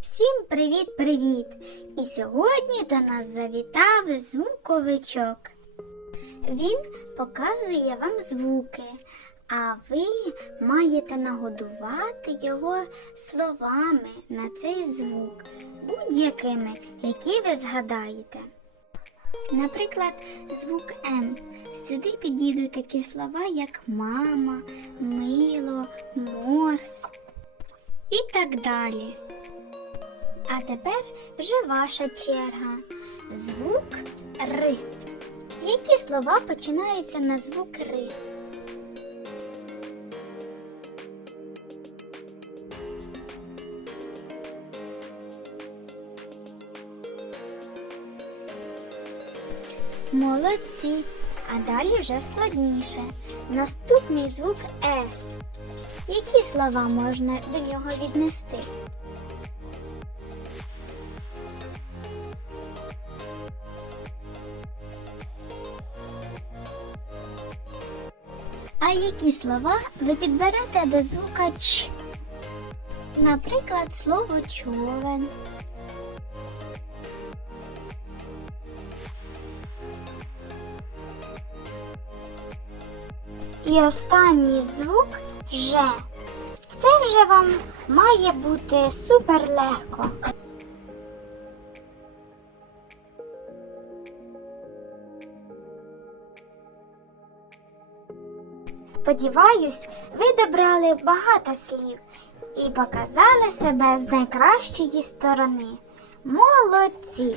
Всім привіт-привіт! І сьогодні до нас завітав звуковичок. Він показує вам звуки, а ви маєте нагодувати його словами на цей звук, будь-якими, які ви згадаєте. Наприклад, звук М. Сюди підійдуть такі слова, як мама, мило, морс і так далі. А тепер вже ваша черга. Звук Р. Які слова починаються на звук Р? Молодці. А далі вже складніше. Наступний звук С. Які слова можна до нього віднести? А які слова ви підберете до звука Ч? Наприклад, слово човен. І останній звук Ж. Це вже вам має бути супер легко. Сподіваюсь, ви добрали багато слів і показали себе з найкращої сторони. Молодці!